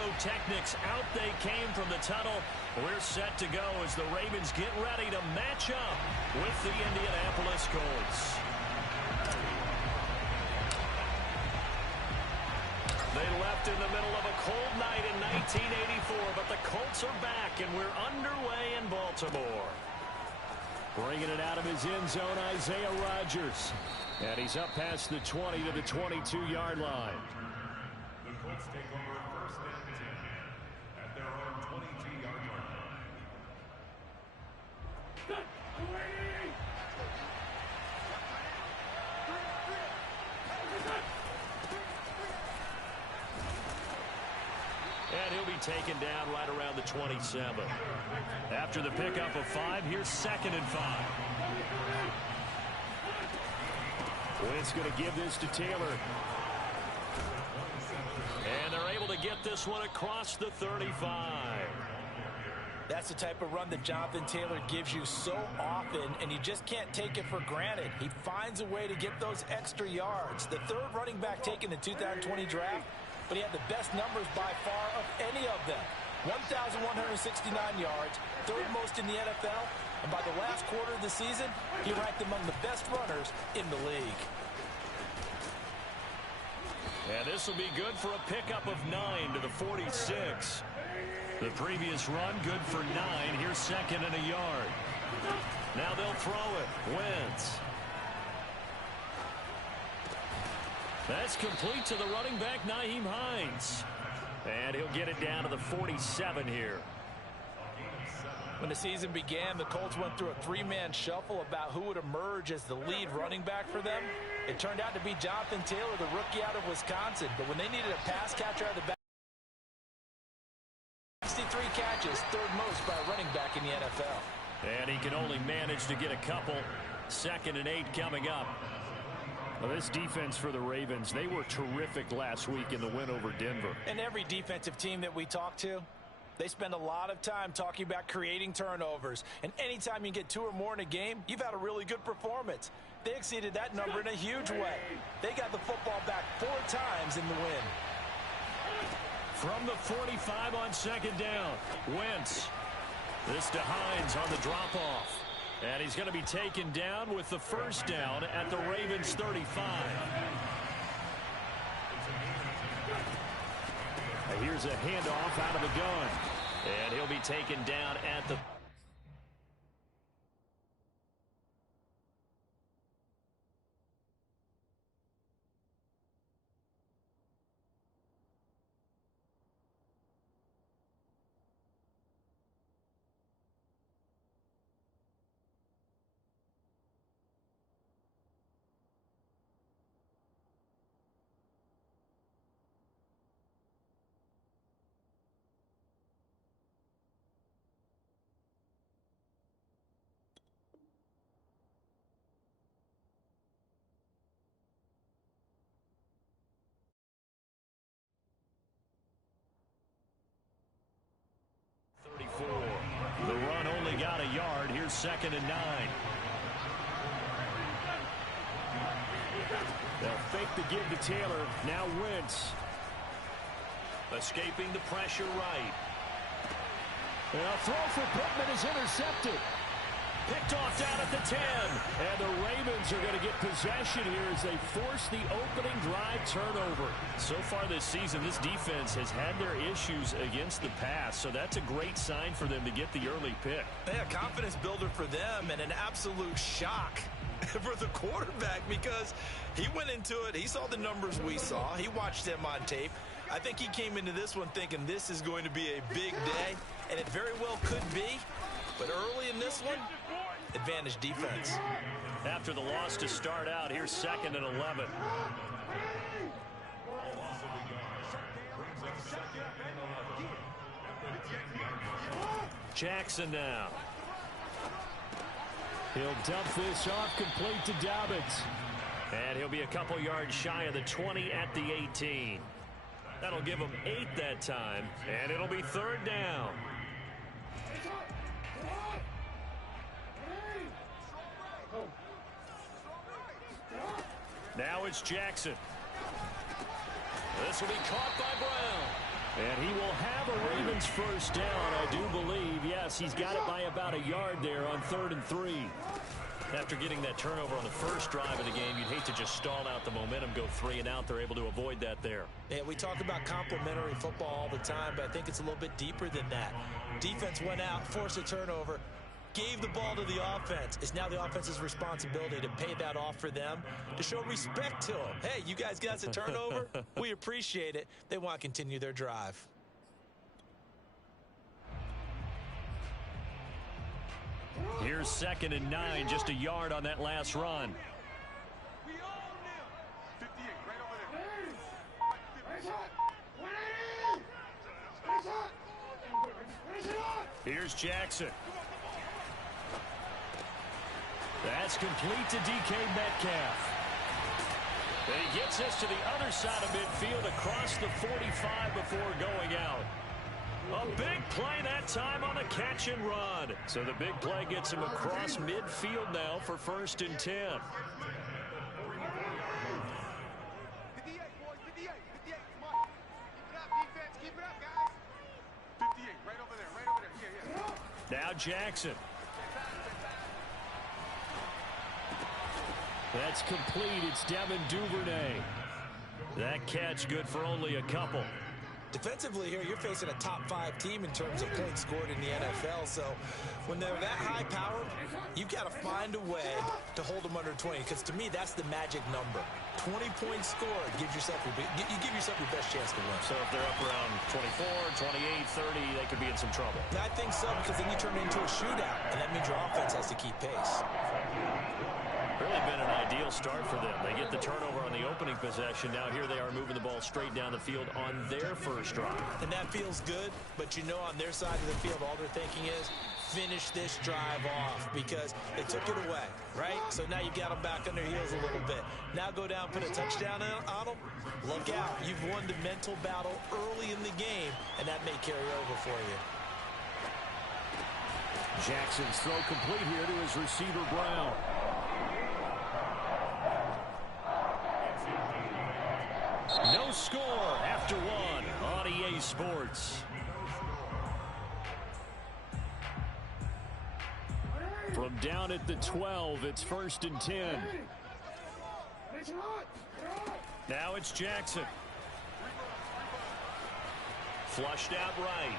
pyrotechnics. Out they came from the tunnel. We're set to go as the Ravens get ready to match up with the Indianapolis Colts. They left in the middle of a cold night in 1984, but the Colts are back, and we're underway in Baltimore. Bringing it out of his end zone, Isaiah Rodgers. And he's up past the 20 to the 22-yard line. The Colts take over first and 10 at their own 22-yard line. And he'll be taken down right around the 27. After the pickup of 5, here's 2nd and 5. Wentz going to give this to Taylor. And they're able to get this one across the 35. That's the type of run that Jonathan Taylor gives you so often, and you just can't take it for granted. He finds a way to get those extra yards. The third running back taken in the 2020 draft, but he had the best numbers by far of any of them. 1,169 yards, third most in the NFL, and by the last quarter of the season, he ranked among the best runners in the league. And this will be good for a pickup of 9 to the 46. The previous run, good for 9. Here's 2nd and a yard. Now they'll throw it. Wentz. That's complete to the running back, Nyheim Hines. And he'll get it down to the 47 here. When the season began, the Colts went through a three-man shuffle about who would emerge as the lead running back for them. It turned out to be Jonathan Taylor, the rookie out of Wisconsin. But when they needed a pass catcher out of the back, 63 catches, third most by a running back in the NFL. And he can only manage to get a couple. 2nd and 8 coming up. Well, this defense for the Ravens, they were terrific last week in the win over Denver. And every defensive team that we talk to, they spend a lot of time talking about creating turnovers. And anytime you get 2 or more in a game, you've had a really good performance. They exceeded that number in a huge way. They got the football back 4 times in the win. From the 45 on 2nd down, Wentz. This to Hines on the drop-off. And he's going to be taken down with the first down at the Ravens' 35. Here's a handoff out of the gun. And he'll be taken down at the... The run only got a yard. Here's 2nd and 9. They'll fake the give to Taylor. Now Wentz. Escaping the pressure right. And a throw for Pittman is intercepted. Picked off down at the 10. And the Ravens are going to get possession here as they force the opening drive turnover. So far this season, this defense has had their issues against the pass. So that's a great sign for them to get the early pick. Yeah, confidence builder for them and an absolute shock for the quarterback because he went into it. He saw the numbers we saw. He watched them on tape. I think he came into this one thinking this is going to be a big day, and it very well could be. But early in this one, advantage defense. After the loss to start out, here's 2nd and 11. Jackson now. He'll dump this off complete to Dobbins. And he'll be a couple yards shy of the 20 at the 18. That'll give him 8 that time, and it'll be 3rd down. Now it's Jackson. This will be caught by Brown. And he will have a Ravens first down, I do believe. Yes, he's got it by about a yard there on 3rd and 3. After getting that turnover on the first drive of the game, you'd hate to just stall out the momentum, go 3 and out. They're able to avoid that there. Yeah, we talk about complementary football all the time, but I think it's a little bit deeper than that. Defense went out, forced a turnover, gave the ball to the offense. It's now the offense's responsibility to pay that off for them, to show respect to them. Hey, you guys got us a turnover? We appreciate it. They want to continue their drive. Here's 2nd and 9, just a yard on that last run. Here's Jackson. That's complete to DK Metcalf. And he gets this to the other side of midfield across the 45 before going out. A big play that time on a catch and run. So the big play gets him across midfield now for 1st and 10. 58, boys, 58, 58, come on. Keep it up, defense, keep it up, guys. 58, right over there, Now Jackson. That's complete. It's Devin Duvernay. That catch good for only a couple. Defensively here, you're facing a top 5 team in terms of points scored in the NFL. So when they're that high powered, you've got to find a way to hold them under 20. Because to me, that's the magic number. 20 points scored gives yourself you give yourself your best chance to win. So if they're up around 24, 28, 30, they could be in some trouble. I think so, because then you turn it into a shootout, and that means your offense has to keep pace. Really been an ideal start for them. They get the turnover on the opening possession. Now here they are moving the ball straight down the field on their first drive. And that feels good, but you know on their side of the field, all they're thinking is finish this drive off because they took it away, right? So now you got them back on their heels a little bit. Now go down, put a touchdown on them. Look out. You've won the mental battle early in the game, and that may carry over for you. Jackson's throw complete here to his receiver, Brown. No score after 1 on EA Sports. From down at the 12, it's 1st and 10. Now it's Jackson. Flushed out right.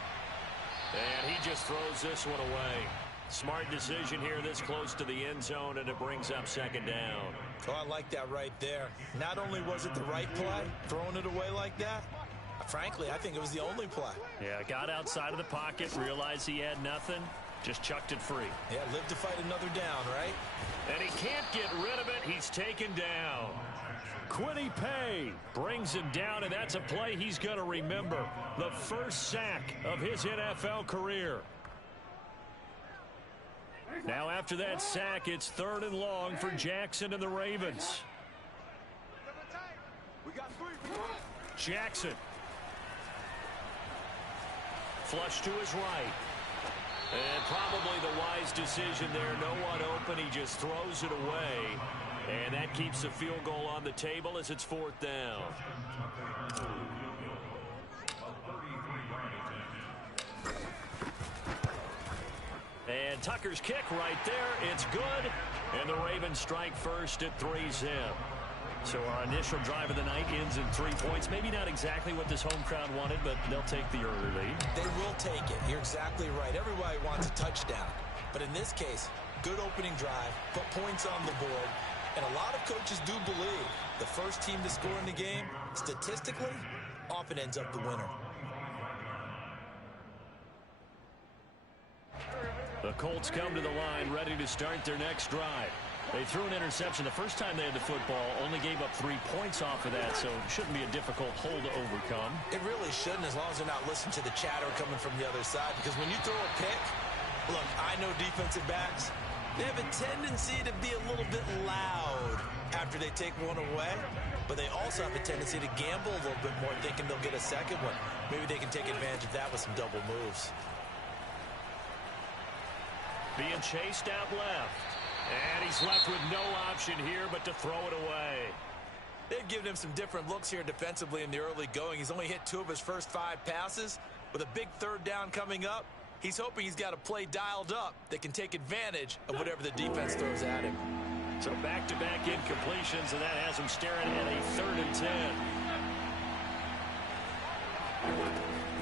And he just throws this one away. Smart decision here this close to the end zone, and it brings up 2nd down. Oh, I like that right there. Not only was it the right play, throwing it away like that, frankly, I think it was the only play. Yeah, got outside of the pocket, realized he had nothing, just chucked it free. Yeah, live to fight another down, right? And he can't get rid of it. He's taken down. Quiddy Pay brings him down, and that's a play he's going to remember. The first sack of his NFL career. Now after that sack, it's 3rd and long for Jackson and the Ravens. Jackson. Flush to his right. And probably the wise decision there. No one open. He just throws it away. And that keeps the field goal on the table as it's 4th down. And Tucker's kick right there. It's good. And the Ravens strike first at 3-0. So our initial drive of the night ends in 3 points. Maybe not exactly what this home crowd wanted, but they'll take the early lead. They will take it. You're exactly right. Everybody wants a touchdown. But in this case, good opening drive, put points on the board. And a lot of coaches do believe the first team to score in the game, statistically, often ends up the winner. The Colts come to the line ready to start their next drive. They threw an interception the first time they had the football, only gave up 3 points off of that, so it shouldn't be a difficult hole to overcome. It really shouldn't, as long as they're not listening to the chatter coming from the other side, because when you throw a pick, look, I know defensive backs, they have a tendency to be a little bit loud after they take one away, but they also have a tendency to gamble a little bit more, thinking they'll get a second one. Maybe they can take advantage of that with some double moves. Being chased out left. And he's left with no option here but to throw it away. They've given him some different looks here defensively in the early going. He's only hit 2 of his first 5 passes. With a big 3rd down coming up, he's hoping he's got a play dialed up that can take advantage of whatever the defense throws at him. So back-to-back incompletions, and that has him staring at a 3rd and 10.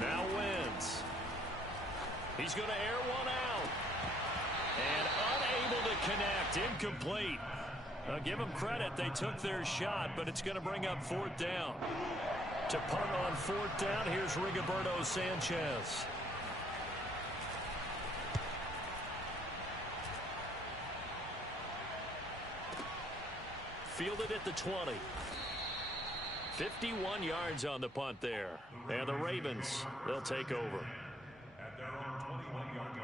Now Wentz. He's going to air one out. And unable to connect. Incomplete. Give them credit. They took their shot, but it's going to bring up 4th down. To punt on 4th down, here's Rigoberto Sanchez. Fielded at the 20. 51 yards on the punt there. And the Ravens, they'll take over. At their own 21-yard line.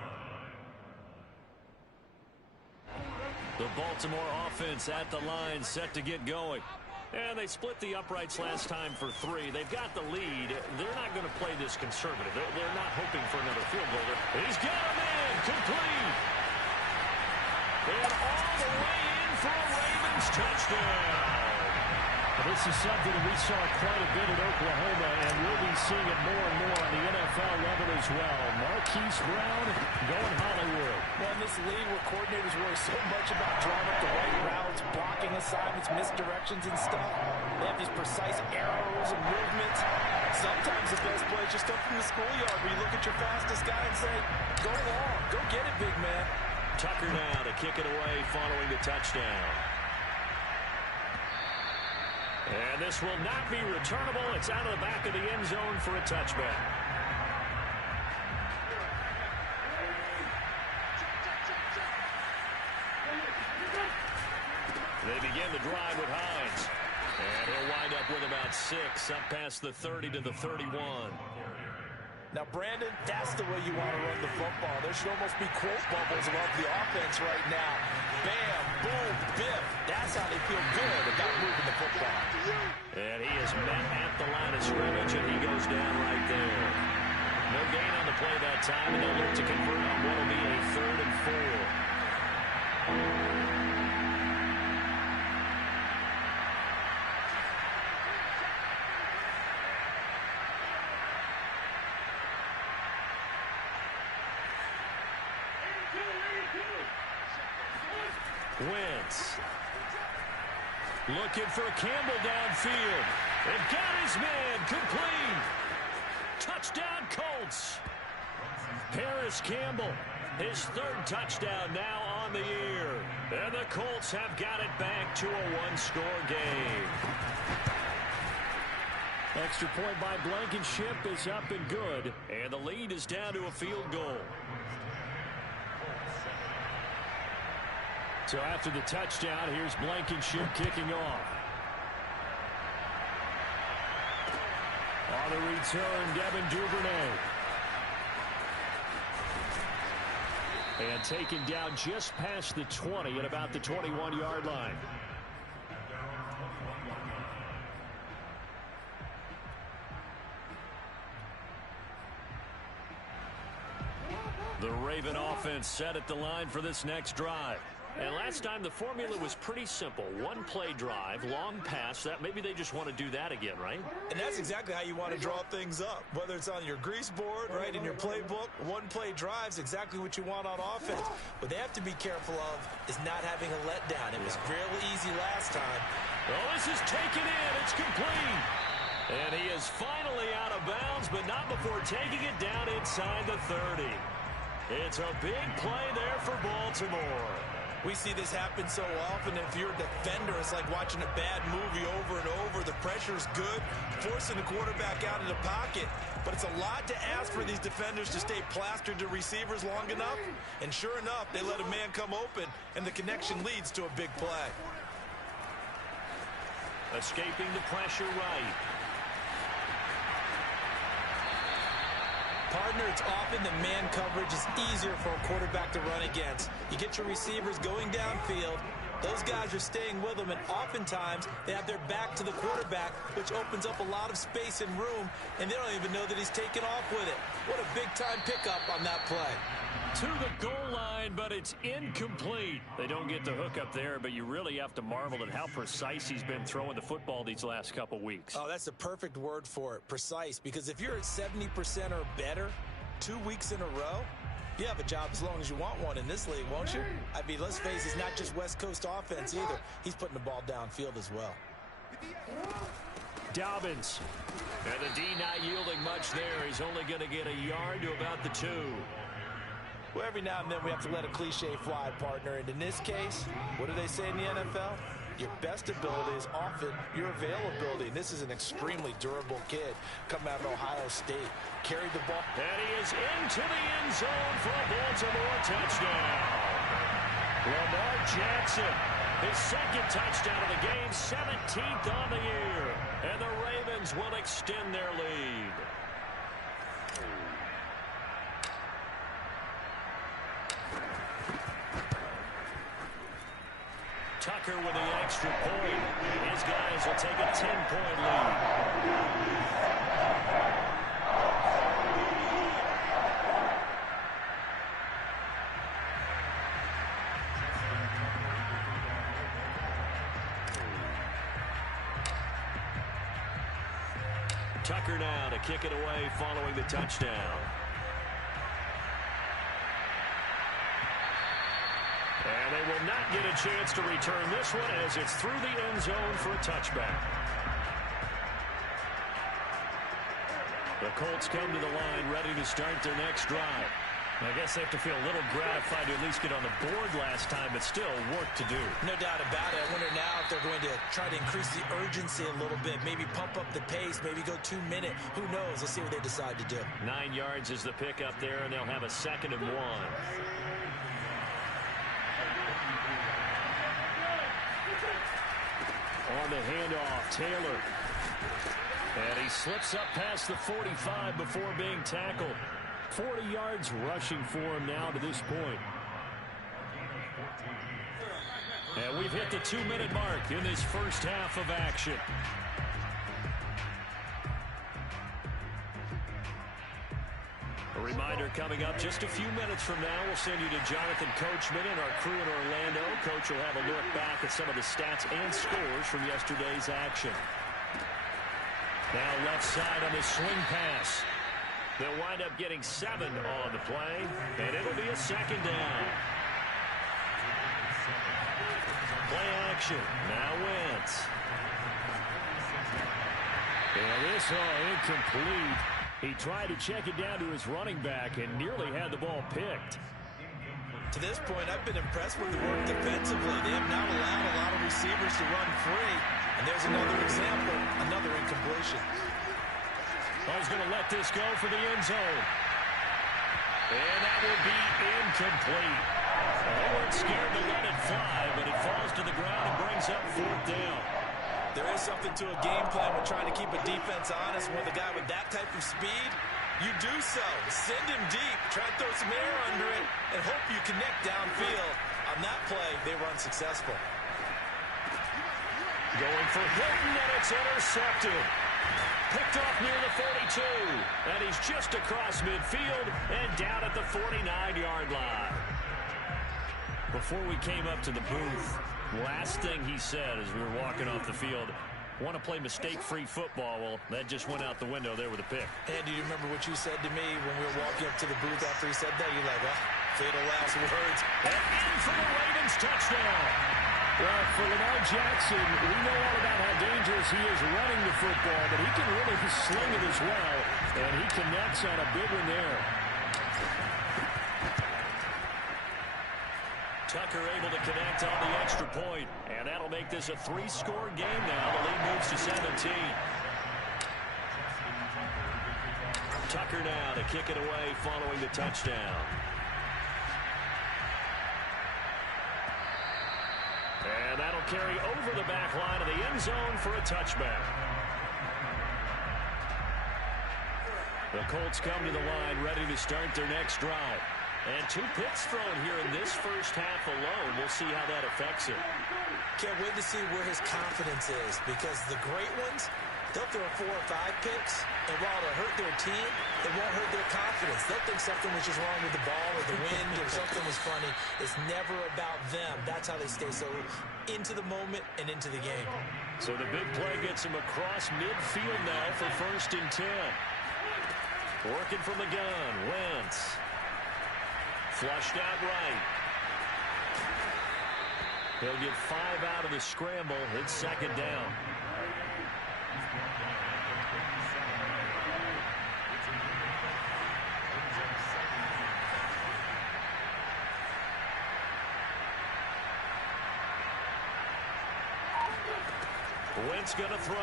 The Baltimore offense at the line, set to get going. And they split the uprights last time for 3. They've got the lead. They're not going to play this conservative. They're not hoping for another field goal. He's got him in. Complete. And all the way in for a Ravens touchdown. This is something that we saw quite a bit at Oklahoma, and we'll be seeing it more and more on the NFL level as well. Marquise Brown going Hollywood. Well, in this league where coordinators worry so much about drawing up the right routes, blocking assignments, misdirections and stuff, they have these precise arrows and movements. Sometimes the best play is just up from the schoolyard where you look at your fastest guy and say, go long, go get it, big man. Tucker now to kick it away following the touchdown. And this will not be returnable. It's out of the back of the end zone for a touchback. They begin the drive with Hines. And he'll wind up with about 6, up past the 30 to the 31. Now, Brandon, that's the way you want to run the football. There should almost be quote bubbles above the offense right now. Bam, boom, biff. That's how they feel good about moving the football. And he is met at the line of scrimmage, and he goes down right there. No gain on the play that time, and they'll look to convert on what will be a 3rd and 4. Wentz looking for Campbell downfield. And got his man complete. Touchdown Colts. Paris Campbell, his 3rd touchdown now on the year. And the Colts have got it back to a 1-score game. Extra point by Blankenship is up and good. And the lead is down to a field goal. So after the touchdown, here's Blankenship kicking off. On the return, Devin Duvernay. And taken down just past the 20 at about the 21-yard line. The Raven offense set at the line for this next drive. And last time the formula was pretty simple. 1-play drive, long pass. That maybe they just want to do that again, right? And that's exactly how you want to draw things up. Whether it's on your grease board, right, in your playbook, 1-play drive's exactly what you want on offense. What they have to be careful of is not having a letdown. It was real easy last time. Oh, this is taken in. It's complete. And he is finally out of bounds, but not before taking it down inside the 30. It's a big play there for Baltimore. We see this happen so often. If you're a defender, it's like watching a bad movie over and over. The pressure's good, forcing the quarterback out of the pocket. But it's a lot to ask for these defenders to stay plastered to receivers long enough. And sure enough, they let a man come open, and the connection leads to a big play. Escaping the pressure right. Partner, it's often the man coverage is easier for a quarterback to run against. You get your receivers going downfield. Those guys are staying with them, and oftentimes they have their back to the quarterback, which opens up a lot of space and room, and they don't even know that he's taken off with it. What a big-time pickup on that play. To the goal line, but it's incomplete. They don't get the hook up there, but you really have to marvel at how precise he's been throwing the football these last couple weeks. Oh, that's the perfect word for it, precise, because if you're at 70% or better 2 weeks in a row, you have a job as long as you want one in this league, won't you? I mean, let's face it, it's not just West Coast offense either. He's putting the ball downfield as well. Dobbins. And the D not yielding much there. He's only going to get a yard to about the 2. Well, every now and then we have to let a cliche fly, partner. And in this case, what do they say in the NFL? Your best ability is often your availability. And this is an extremely durable kid coming out of Ohio State. Carried the ball. And he is into the end zone for a Baltimore touchdown. Lamar Jackson, his second touchdown of the game, 17th on the year. And the Ravens will extend their lead. Tucker with the extra point. His guys will take a 10-point lead. Tucker now to kick it away following the touchdown. And they will not get a chance to return this one as it's through the end zone for a touchback. The Colts come to the line ready to start their next drive. I guess they have to feel a little gratified to at least get on the board last time, but still work to do. No doubt about it. I wonder now if they're going to try to increase the urgency a little bit, maybe pump up the pace, maybe go 2 minute. Who knows? Let's see what they decide to do. 9 yards is the pickup there, and they'll have a 2nd and 1. On the handoff, Taylor. And he slips up past the 45 before being tackled. 40 yards rushing for him now to this point. And we've hit the 2-minute mark in this first half of action. A reminder coming up just a few minutes from now, we'll send you to Jonathan Coachman and our crew in Orlando. Coach will have a look back at some of the stats and scores from yesterday's action. Now left side on the swing pass. They'll wind up getting 7 on the play, and it'll be a 2nd down. Play action. Now Wentz. And this incomplete. He tried to check it down to his running back and nearly had the ball picked. To this point, I've been impressed with the work defensively. They have not allowed a lot of receivers to run free. And there's another example, another incompletion. He's going to let this go for the end zone. And that will be incomplete. They weren't scared to let it fly, but it falls to the ground and brings up 4th down. There is something to a game plan with trying to keep a defense honest. With a guy with that type of speed, you do so. Send him deep, try to throw some air under it, and hope you connect downfield. On that play, they were unsuccessful. Going for Hilton, and it's intercepted. Picked off near the 42, and he's just across midfield and down at the 49-yard line. Before we came up to the booth, last thing he said as we were walking off the field, want to play mistake-free football. Well, that just went out the window there with a pick. And do you remember what you said to me when we were walking up to the booth after he said that? You're like, well, fatal last words. And in for the Ravens touchdown. Well, for Lamar Jackson, we know all about how dangerous he is running the football, but he can really sling it as well, and he connects on a big one there. Tucker able to connect on the extra point, and that'll make this a 3-score game now. The lead moves to 17. Tucker now to kick it away following the touchdown. And that'll carry over the back line of the end zone for a touchback. The Colts come to the line ready to start their next drive. And 2 picks thrown here in this first half alone. We'll see how that affects him. Can't wait to see where his confidence is, because the great ones, They'll throw 4 or 5 picks, and while it'll hurt their team, it won't hurt their confidence. They'll think something was just wrong with the ball or the wind or something was funny. It's never about them. That's how they stay so into the moment and into the game. So the big play gets him across midfield now for 1st and 10. Working from the gun, Wentz. Flushed out right. He'll get 5 out of the scramble. It's 2nd down. Wentz gonna throw.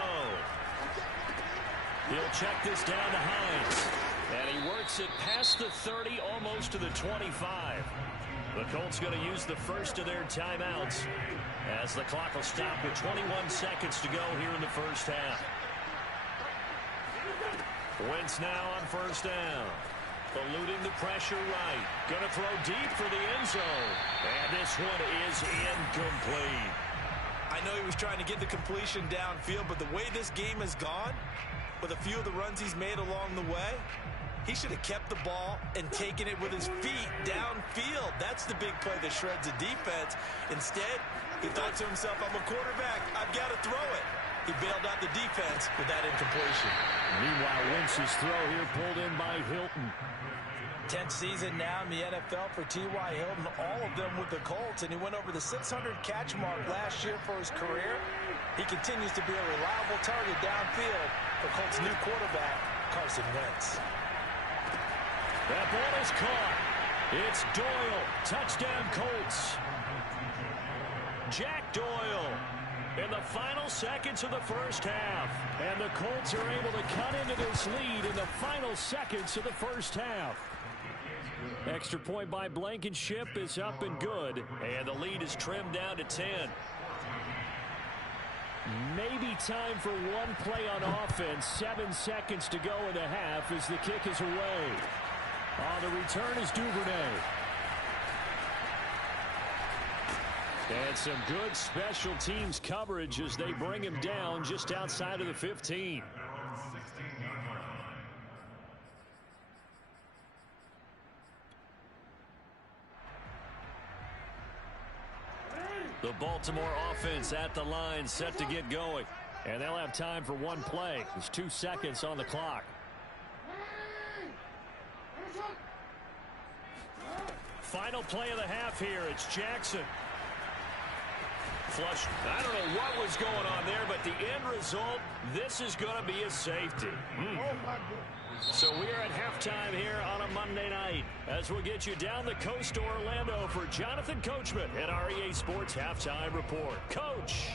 He'll check this down to Hines. And he works it past the 30, almost to the 25. The Colts going to use the first of their timeouts as the clock will stop with 21 seconds to go here in the first half. Wentz now on 1st down. Eluding the pressure right. Going to throw deep for the end zone. And this one is incomplete. I know he was trying to get the completion downfield, but the way this game has gone, with a few of the runs he's made along the way, he should have kept the ball and taken it with his feet downfield. That's the big play that shreds the defense. Instead, he thought to himself, I'm a quarterback. I've got to throw it. He bailed out the defense with that incompletion. Meanwhile, Wentz's throw here pulled in by Hilton. 10th season now in the NFL for T.Y. Hilton, all of them with the Colts, and he went over the 600 catch mark last year for his career. He continues to be a reliable target downfield for Colts' new quarterback, Carson Wentz. That ball is caught. It's Doyle. Touchdown, Colts. Jack Doyle in the final seconds of the first half. And the Colts are able to cut into this lead in the final seconds of the first half. Extra point by Blankenship is up and good. And the lead is trimmed down to 10. Maybe time for one play on offense. 7 seconds to go in the half as the kick is away. On the return is Duvernay. And some good special teams coverage as they bring him down just outside of the 15. The Baltimore offense at the line, set to get going. And they'll have time for one play. There's 2 seconds on the clock. Final play of the half here. It's Jackson. Flush. I don't know what was going on there, but the end result, this is going to be a safety. So we're at halftime here on a Monday night as we'll get you down the coast to Orlando for Jonathan Coachman at our EA Sports Halftime Report. Coach.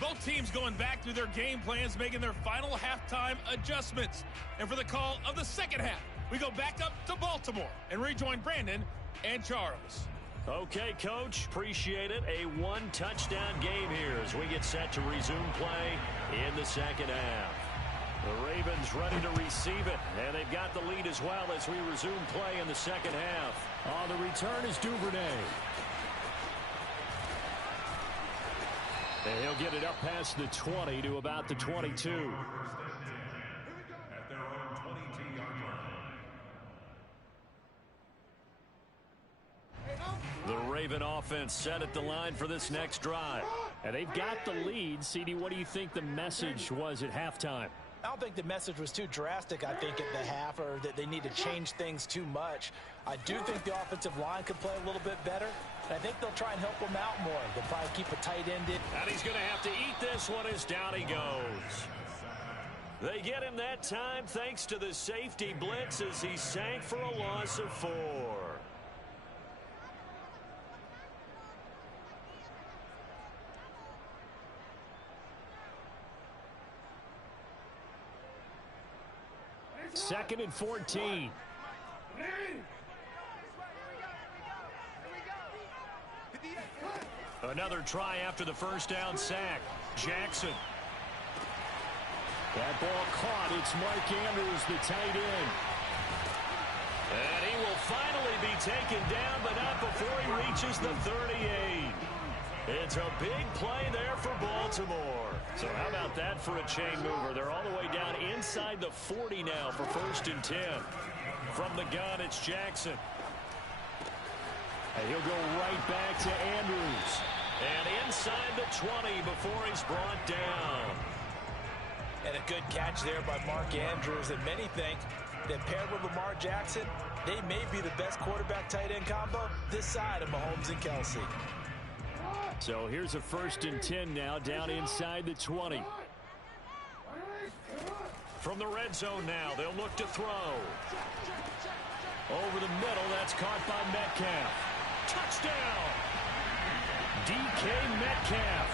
Both teams going back through their game plans, making their final halftime adjustments. And for the call of the second half, we go back up to Baltimore and rejoin Brandon and Charles. Okay, Coach, appreciate it. A 1-touchdown game here as we get set to resume play in the second half. The Ravens ready to receive it, and they've got the lead as well as we resume play in the second half. On the return is Duvernay. And he'll get it up past the 20 to about the 22. At their own 22-yard line. The Raven offense set at the line for this next drive. And they've got the lead. CD, what do you think the message was at halftime? I don't think the message was too drastic, I think, at the half, or that they need to change things too much. I do think the offensive line could play a little bit better, and I think they'll try and help them out more. They'll probably keep a tight ended. And he's going to have to eat this one as down he goes. They get him that time thanks to the safety blitz as he sank for a loss of 4. Second and 14. Another try after the first down sack. Jackson. That ball caught. It's Mark Andrews, the tight end. And he will finally be taken down, but not before he reaches the 38. It's a big play there for Baltimore. So how about that for a chain mover? They're all the way down inside the 40 now for 1st and 10. From the gun, it's Jackson. And he'll go right back to Andrews. And inside the 20 before he's brought down. And a good catch there by Mark Andrews. And many think that paired with Lamar Jackson, they may be the best quarterback-tight end combo this side of Mahomes and Kelsey. So here's a 1st and 10 now down inside the 20. From the red zone now, they'll look to throw. Over the middle, that's caught by Metcalf. Touchdown! DK Metcalf,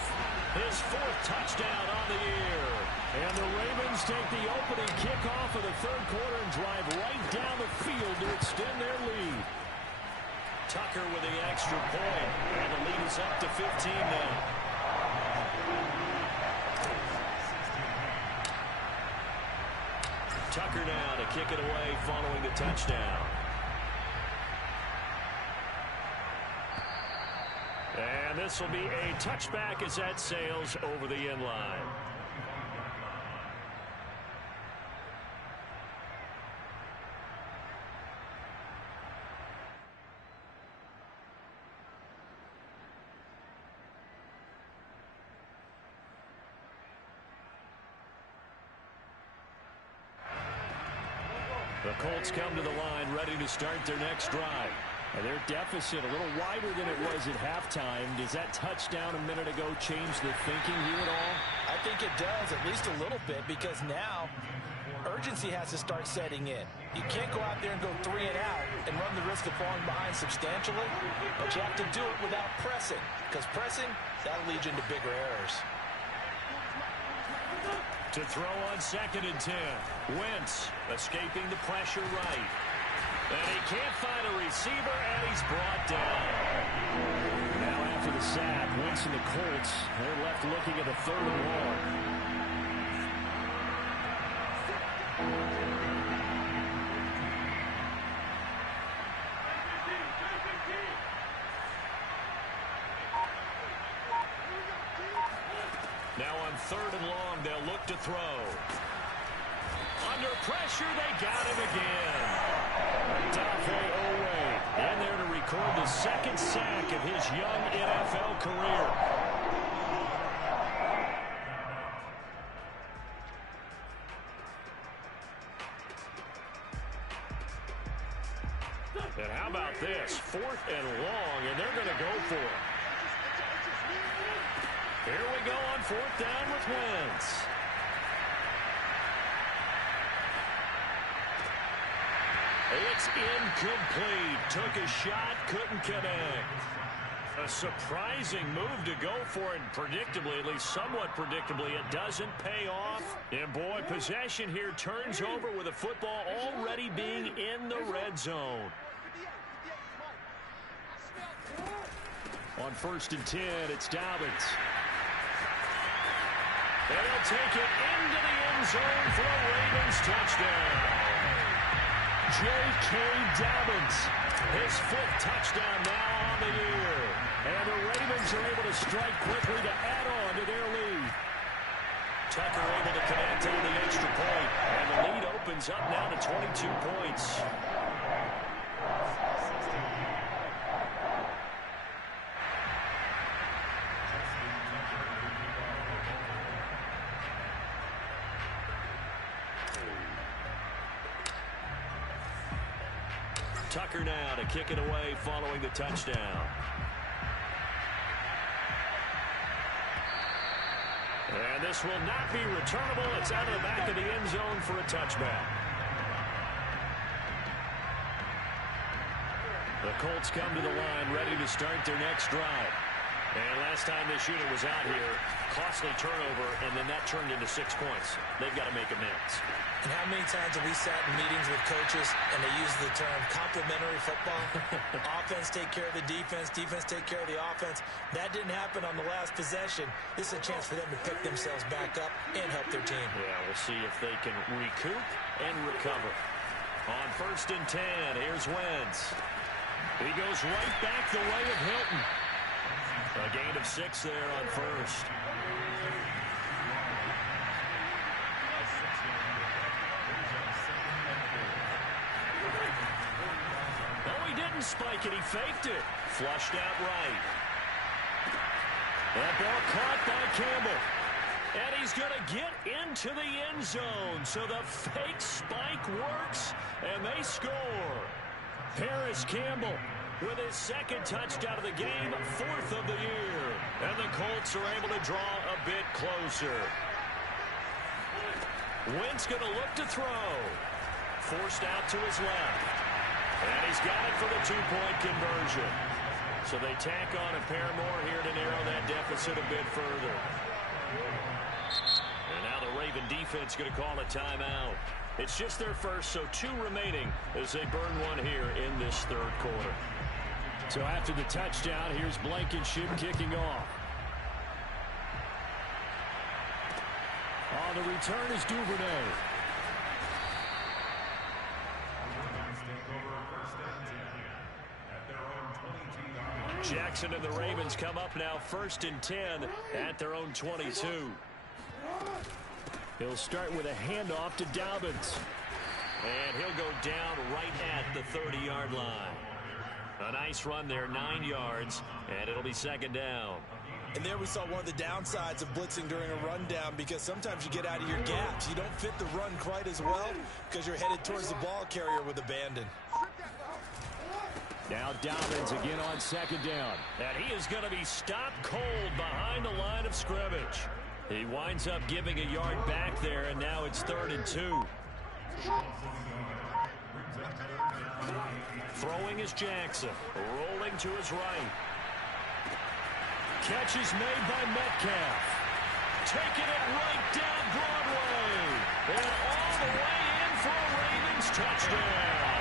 his 4th touchdown on the year. And the Ravens take the opening kickoff of the 3rd quarter and drive right down the field to extend their lead. Tucker with the extra point, and the lead is up to 15 now. Tucker now to kick it away following the touchdown. And this will be a touchback as that sails over the end line. The Colts come to the line ready to start their next drive. And their deficit a little wider than it was at halftime. Does that touchdown a minute ago change the thinking here at all? I think it does, at least a little bit, because now urgency has to start setting in. You can't go out there and go 3 and out and run the risk of falling behind substantially, but you have to do it without pressing, because pressing, that'll lead you into bigger errors. To throw on 2nd and 10. Wentz escaping the pressure right. And he can't find a receiver, and he's brought down. Now after the sack, Wentz and the Colts, they're left looking at the 3rd and long. Now on 3rd and long, they'll look to throw. Under pressure, they got him again. Gotw in there to record the 2nd sack of his young NFL career. And how about this? 4th and long, and they're going to go for it. Here we go on 4th down with Wentz. It's incomplete. Took a shot, couldn't connect. A surprising move to go for it. Predictably, at least somewhat predictably, it doesn't pay off. And boy, possession here turns over with the football already being in the red zone. On 1st and 10, it's Dobbins. And he'll take it into the end zone for a Ravens touchdown. J.K. Dobbins, his 5th touchdown now on the year. And the Ravens are able to strike quickly to add on to their lead. Tucker able to connect on the extra point. And the lead opens up now to 22 points. Tucker now to kick it away following the touchdown. And this will not be returnable. It's out of the back of the end zone for a touchback. The Colts come to the line ready to start their next drive. And last time this unit was out here, costly turnover, and then that turned into 6 points. They've got to make amends. And how many times have we sat in meetings with coaches and they use the term complementary football? Offense take care of the defense, defense take care of the offense. That didn't happen on the last possession. This is a chance for them to pick themselves back up and help their team. Yeah, we'll see if they can recoup and recover. On 1st and 10, here's Wentz. He goes right back the way of Hilton. A gain of 6 there on first. No, he didn't spike it. He faked it. Flushed out right. That ball caught by Campbell. And he's going to get into the end zone. So the fake spike works, and they score. Paris Campbell with his second touchdown of the game, 4th of the year. And the Colts are able to draw a bit closer. Wentz going to look to throw. Forced out to his left. And he's got it for the 2-point conversion. So they tack on a pair more here to narrow that deficit a bit further. And now the Raven defense going to call a timeout. It's just their first, so 2 remaining as they burn one here in this third quarter. So after the touchdown, here's Blankenship kicking off. On the return is Duvernay. Jackson and the Ravens come up now 1st and 10 at their own 22. He'll start with a handoff to Dobbins. And he'll go down right at the 30-yard line. A nice run there, 9 yards, and it'll be 2nd down. And there we saw one of the downsides of blitzing during a rundown, because sometimes you get out of your gaps. You don't fit the run quite as well because you're headed towards the ball carrier with abandon. Now Dobbins again on 2nd down. And he is going to be stopped cold behind the line of scrimmage. He winds up giving a yard back there, and now it's 3rd and 2. Throwing is Jackson. Rolling to his right. Catch is made by Metcalf. Taking it right down Broadway. And all the way in for a Ravens touchdown.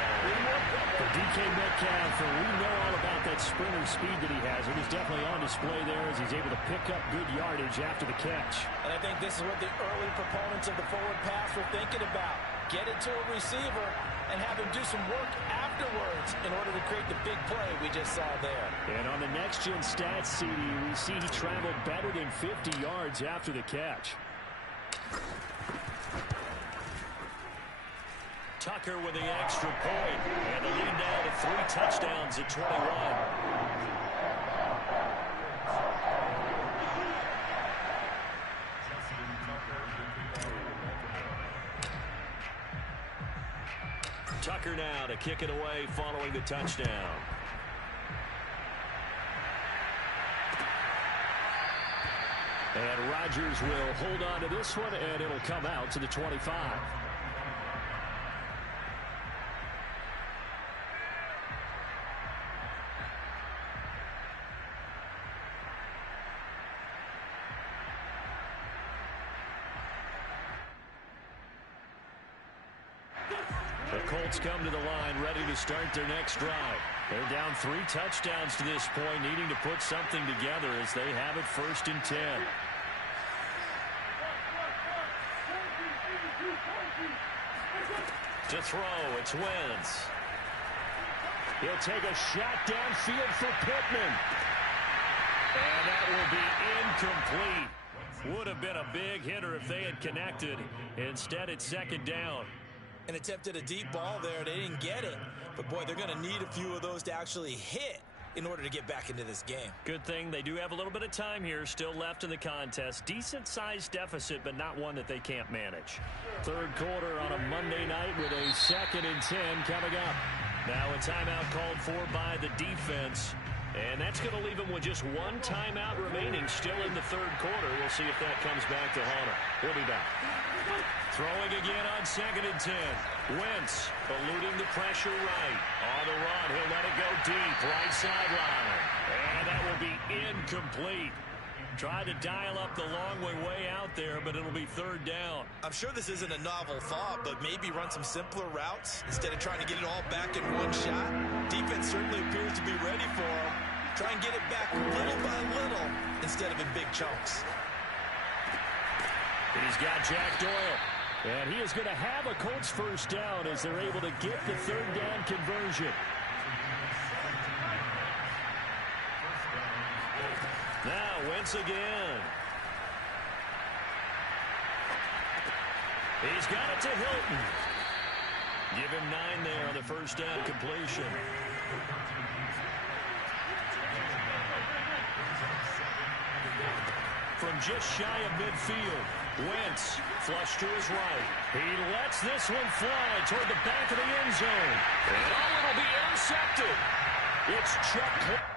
For DK Metcalf, we know all about that sprinter speed that he has. It was definitely on display there as he's able to pick up good yardage after the catch. And I think this is what the early proponents of the forward pass were thinking about. Get it to a receiver and have him do some work afterwards in order to create the big play we just saw there. And on the next-gen stats, CD, we see he traveled better than 50 yards after the catch. Tucker with the extra point, and the lead now to 3 touchdowns at 21. Tucker now to kick it away following the touchdown. And Rodgers will hold on to this one, and it'll come out to the 25. The Colts come to the line ready to start their next drive. They're down 3 touchdowns to this point, needing to put something together as they have it 1st and 10. To throw, it's Wentz. He'll take a shot downfield for Pittman. And that will be incomplete. Would have been a big hitter if they had connected. Instead, it's 2nd down. And attempted a deep ball there. They didn't get it. But, boy, they're going to need a few of those to actually hit in order to get back into this game. Good thing they do have a little bit of time here still left in the contest. Decent-sized deficit, but not one that they can't manage. Third quarter on a Monday night with a 2nd and 10 coming up. Now a timeout called for by the defense. And that's going to leave them with just 1 timeout remaining still in the third quarter. We'll see if that comes back to haunt them. We'll be back. Throwing again on 2nd and 10. Wentz eluding the pressure right. On the run, he'll let it go deep. Right sideline. And that will be incomplete. Tried to dial up the long way out there, but it'll be 3rd down. I'm sure this isn't a novel thought, but maybe run some simpler routes instead of trying to get it all back in one shot. Defense certainly appears to be ready for him. Try and get it back little by little instead of in big chunks. He's got Jack Doyle. And he is going to have a Colts first down as they're able to get the 3rd down conversion. once again. He's got it to Hilton. Give him 9 there on the first down completion. From just shy of midfield, Wentz flush to his right. He lets this one fly toward the back of the end zone. And it'll be intercepted. It's Chuck.